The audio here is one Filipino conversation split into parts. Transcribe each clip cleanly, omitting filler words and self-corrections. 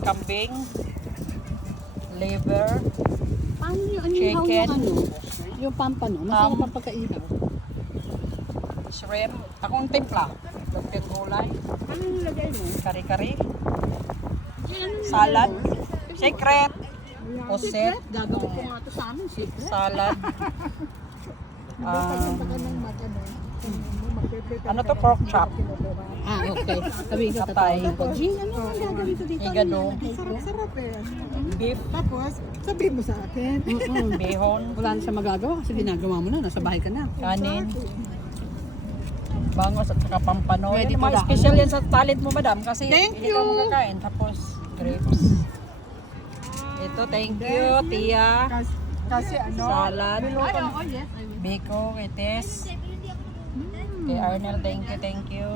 breast kambing, liver, Paano yung chicken, yung pampano, masarap ang pagkaihaw. shrimp, akong timpla, lupit gulay, Ano yung lagay mo? kari-kari, salad, secret, pusit, Gagawin ko nga ito sa amin, secret. salad, ano to, pork chop, Ah, okay. Sabihin ka Patay. tatawag ko. Jean, ano ang gagawin ko dito? higado, Sarap-sarap eh. beef, Tapos, sabihin mo sa akin. bihon, Wala na siya magagawa kasi ginagawa mo na, nasa bahay ka na. kanin, bangos at saka pampano. Pwede Yan, mga pala. special yan sa talent mo, madam, kasi Thank hindi ka you. makakain. Tapos, grapes. Ito, thank you, Tia. Kasi ano, Salad, Oh, yes. biko, kay Tess. Kay Arnel, thank you.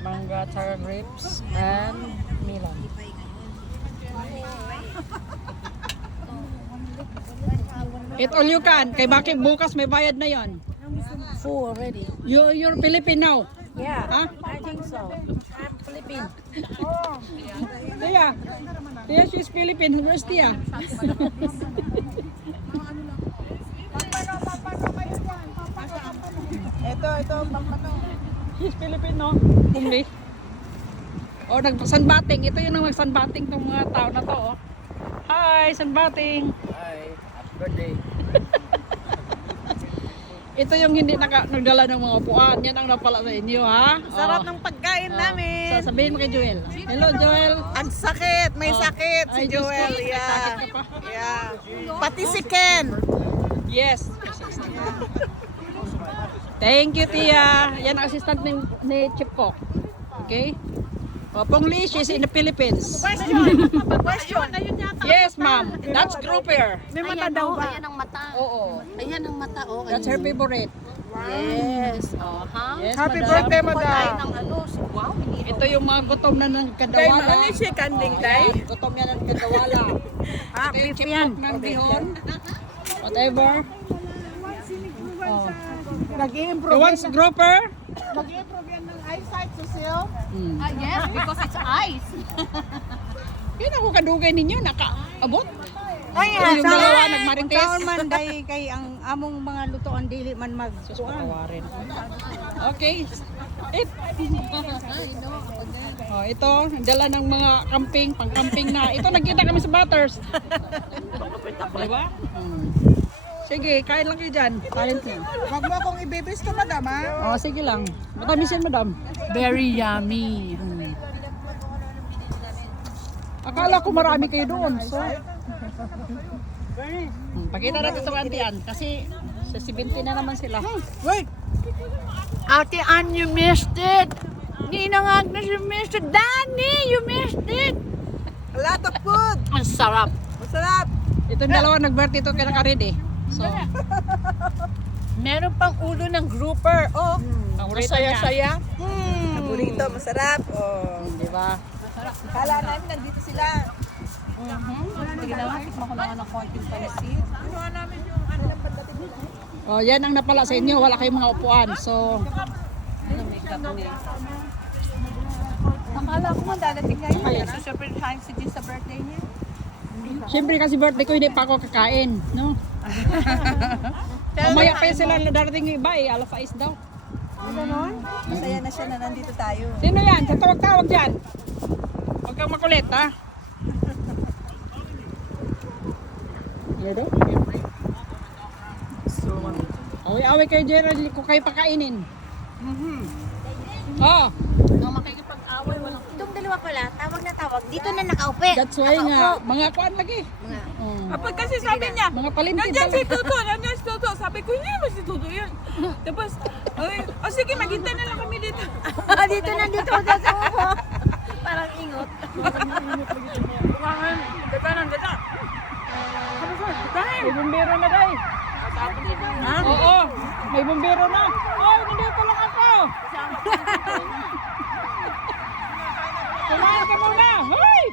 Mangga, char grapes, and melon. Eat all you can. Kay bakit bukas may bayad na yon? Full already. You're Filipino. Yeah, Huh? I think so. I'm Philippine. Tia. Tia, she's Philippine. Where's Tia? ito, pampano. She's Filipino. English. O, nagsanbating. Ito yung nagsanbating tong mga tao na to. Oh. Hi, sanbating. Hi, happy birthday. Ito yung hindi nagdala ng mga upuan. Yan ang napala sa inyo, ha? Sarap Oh. ng pagkain namin. Sasabihin mo kay Joel. Hello, Joel. Ang sakit, may sakit si Ay, Diyos ko, Joel. sakit Yeah. ka pa. Yeah. Pati si Ken. Yes. Thank you, Tia. Yan ang assistant ni Chip Cook. Okay? O, Pong Lee, she's in the Philippines. Question. Yes, ma'am. That's grouper. May mata daw ba? Ayan ang mata. Oo. Ayan ang mata, oh. That's her favorite. Yes. Oh, ha? Yes, Happy madam. birthday, Tayo madam. ng ano, wow, biniro. Ito yung mga gutom na ng kadawala. siya kanding, Ayan, gutom yan ng kadawala. Ah, Ito yung beef chip yan. cook ng bihon. Whatever. Oh. Nag-i-improve You want grouper? nag-i-improve yan ng eyesight, Cecil. Ah, yes, because it's ice. Yun ako kadugay ninyo, nakaabot. Ay, Yung dalawa nagmarites. Saan man day kay ang among mga lutoan dili man mag Sus, patawarin. Okay. Oh, ito, dala ng mga camping, pang-camping na. Ito, nagkita kami sa Butters. Diba? Sige, kain lang kayo dyan. Talent niyo. Wag mo akong ibibis to, madam, ha? Oh, sige lang. Matamis yan, madam. Very yummy. Akala ko marami kayo doon. So, pakita natin sa Antian kasi sa 70 na naman sila. Wait! Ate Ann, you missed it. Ninang Agnes, you missed it. Danny, you missed it. A lot of food! Ang sarap. Masarap! Itong dalawa nag-birthday ito kaya naka-ready. So, Meron pang ulo ng grouper. Oh, paborito niya. masaya-saya. Burrito, masarap. Oh. Di ba? Kala namin nandito sila. Sige na nga, tikman ko na ng konting pansit. Oh, yan ang napala sa inyo. Wala kayong mga upuan. So, Akala ko man dadating ngayon. Ayun. So, syempre time si Jean sa birthday niya. siyempre kasi birthday ko, hindi pa ako kakain. No? Mamaya pa yun sila darating yung iba eh. Alas 6 daw. Ganon? Masaya na siya na nandito tayo. Sino yan? Sa tawag-tawag dyan. Huwag kang makulit, ha? Ano daw? Away-away kayo, Gerald. Kung kayo pakainin. Oh, Nang makikipag-away, walang Itong dalawa pala, tawag na tawag. Dito na nakaupe. that's why nga. Mga kuan lagi. Oh. Kapag kasi sabi niya, Mga palintin nandiyan si talaga. Tuto, nandiyan si Tuto. Sabi ko, hindi naman si Tuto yun. Tapos, ay, oh sige, maghintay na lang kami dito. dito na dito ako sa upo. Parang ingot. May bumbero na, day. Oo, may bumbero na. Oh, nandito lang ako. Kumain ka muna. Hoy!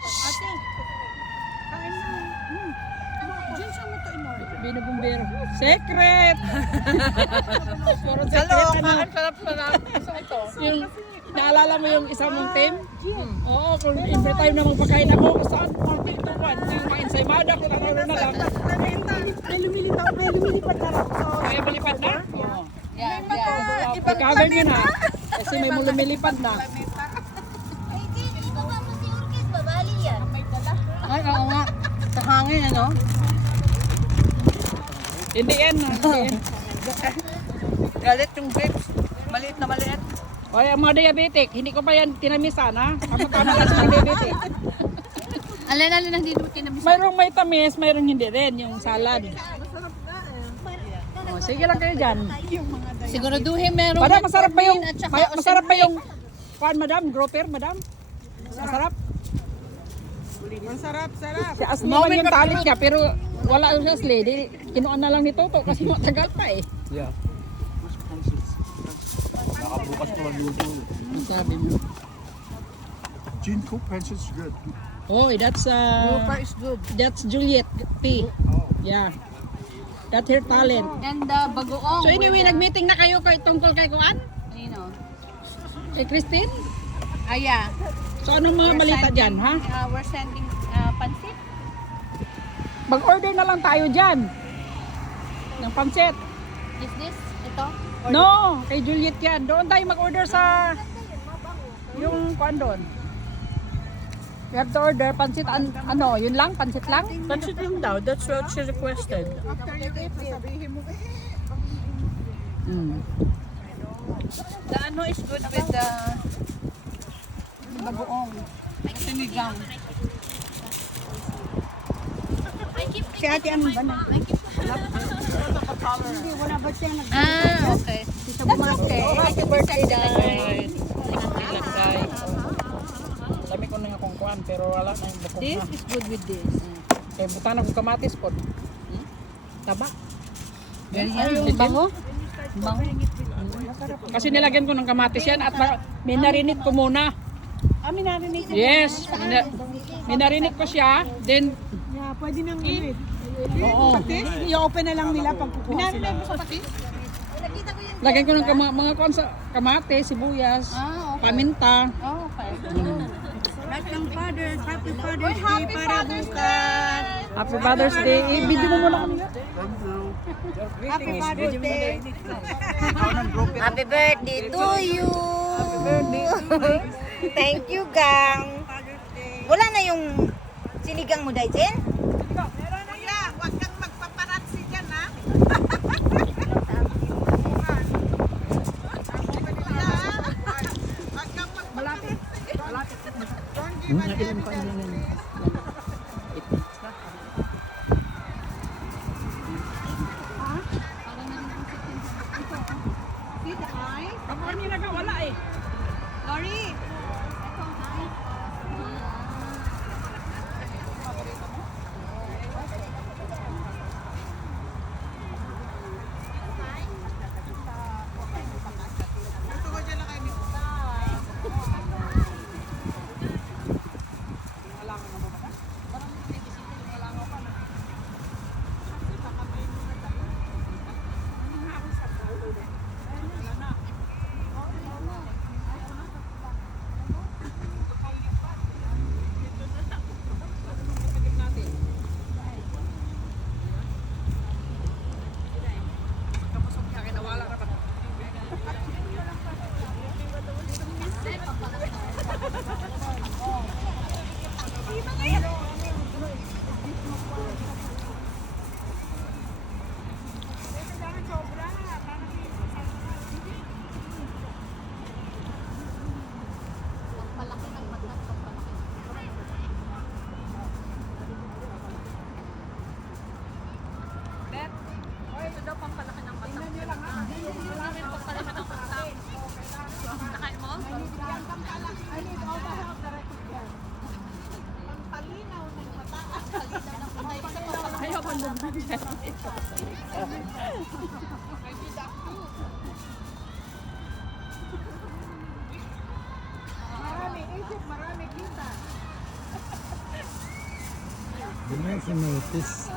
Binabumbero. Secret! Puro secret, ano? sarap-sarap. Yung, Naalala mo yung isa mong team? Oo, kung every time na magpakain ako, saan party ito ba? Yung ensaymada ko, natalo na lang. May lumilipad na lang. So, May malipad na? Oo. Yan, yan. Pag-cover nyo na. Kasi may lumilipad na. ay, hindi ba mo si Urkis? Babali yan. Ay, oo nga. Sa hangin, ano? Hindi yan. Hindi yan. Galit yung grapes. Maliit na maliit. O, yung mga diabetic, hindi ko pa yan tinamisan, ha? Kapag lang sa diabetic. Alin-alin ang dito kinabis. Mayroong may tamis, mayroong hindi rin, yung salad. O, sige lang kayo dyan. Siguraduhin meron. Madam, masarap pa yung, at saka masarap pa yung, kuan, madam, grouper, madam. Masarap. Masarap, sarap. Si Asli man yung talit niya, pero wala yung si Asli. Di, kinuan na lang ni Toto kasi matagal pa eh. Yeah. Nakabukas ko ang luto. Ang sabi mo. Gin Coke Pensions is good. Oh, is good. that's Juliet P. Yeah. That's her talent. And bagoong. So anyway, nag-meeting na kayo tungkol kay Kuan? Nino. Kay Christine? Aya. So anong mga balita dyan, ha? We're sending pansit. Mag-order na lang tayo dyan. Ng pansit. Is this? Ito? No, kay Juliet yan. Doon tayo mag-order sa yung Kuan doon. We have to order pansit, ano, yun lang? Pansit lang? Pansit lang daw. That's what she requested. Mm. The ano is good with the bagoong. Sinigang. Si ate ano ba na? Hindi, wala ba siya nag- Okay. sa bumate? Happy birthday, Day! Dami ko na nga kung kuan, pero wala na yung bukong This na. is good with this. Kaya buta na kong kamatis po. Taba. Very yan. Bango? Bango. Kasi nilagyan ko ng kamatis yan at minarinit ko muna. Minarinig. Yes, minarinit ko siya. Then, Yeah, pwede nang ulit. oo, I-open na lang nila pag kukuha sila. lagyan ko ng mga kuan sa kamatis, sibuyas, Okay. paminta. Oh, okay. Happy Father's Day para bukas. Happy Father's Day. I-video mo muna kami. Happy Father's Day. Happy birthday to you. Happy birthday to you. Thank you, gang. Wala na yung sinigang mo, Daijen? Huwag kang magpaparazzi dyan, ha? Ako kanina ka, wala eh. Lori. The man notice.